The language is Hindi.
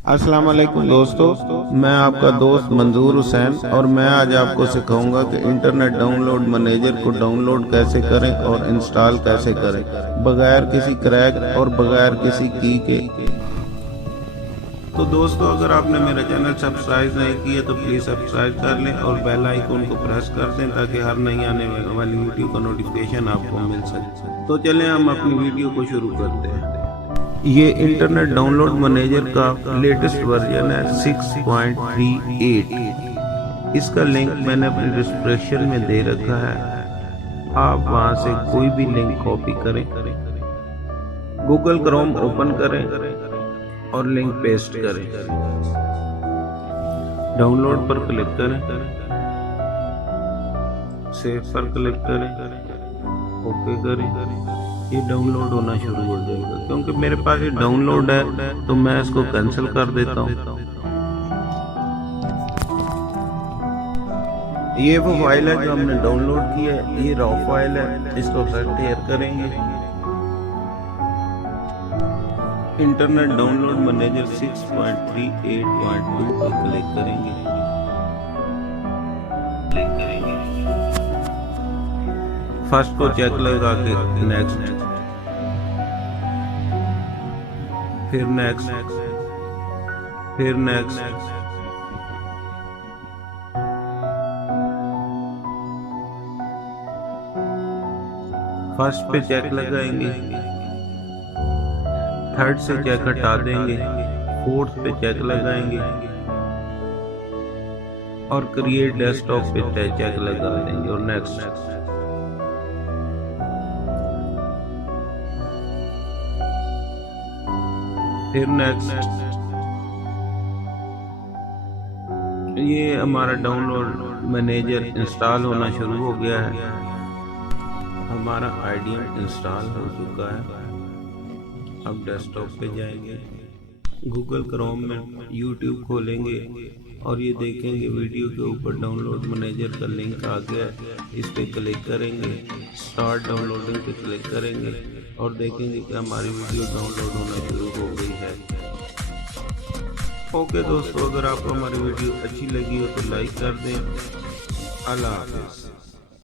अस्सलाम वालेकुम दोस्तों, मैं आपका दोस्त मंजूर हुसैन और मैं आज आपको सिखाऊंगा कि इंटरनेट डाउनलोड मैनेजर को डाउनलोड कैसे करें और इंस्टॉल कैसे करें बगैर किसी क्रैक और बगैर किसी की के। तो दोस्तों, अगर आपने मेरा चैनल सब्सक्राइब नहीं किया तो प्लीज़ सब्सक्राइब कर लें और बेल आइकन को प्रेस कर दें ताकि हर नई आने वाली वीडियो का नोटिफिकेशन आपको मिल सके। तो चलें हम अपनी वीडियो को शुरू करते हैं। ये इंटरनेट डाउनलोड मैनेजर का लेटेस्ट वर्जन है 6.38। इसका लिंक मैंने अपने डिस्क्रिप्शन में दे रखा है, आप वहां से कोई भी लिंक कॉपी करें, गूगल क्रोम ओपन करें और लिंक पेस्ट करें, डाउनलोड पर क्लिक करें, सेव पर क्लिक करें, ओके करें। ये डाउनलोड होना शुरू हो जाएगा। क्योंकि मेरे पास ये डाउनलोड है तो मैं इसको कैंसिल कर देता हूँ। ये वो फाइल है जो हमने डाउनलोड की है, ये रॉ फाइल है, इसको क्लियर करेंगे। इंटरनेट डाउनलोड मैनेजर 6.38.2 पर क्लिक करेंगे। फर्स्ट को चेक लगा के नेक्स्ट, फिर नेक्स्ट, फिर नेक्स्ट, फर्स्ट पे चेक लगाएंगे, थर्ड से चेक हटा देंगे, फोर्थ पे चेक लगाएंगे और क्रिएट डेस्कटॉप पे चेक लगा देंगे और नेक्स्ट। फिर नेक्स्ट। ये हमारा डाउनलोड मैनेजर इंस्टॉल होना शुरू हो गया है। हमारा आईडीएम इंस्टॉल हो चुका है। अब डेस्कटॉप पे जाएंगे, गूगल क्रोम में यूट्यूब खोलेंगे और ये देखेंगे वीडियो के ऊपर डाउनलोड मैनेजर का लिंक आ गया है। इस पे क्लिक करेंगे, स्टार्ट डाउनलोडिंग पे क्लिक करेंगे और देखेंगे कि हमारी वीडियो डाउनलोड होना शुरू हो गई है। ओके दोस्तों, अगर आपको हमारी वीडियो अच्छी लगी हो तो लाइक कर दें। अल्लाह हाफ़िज़।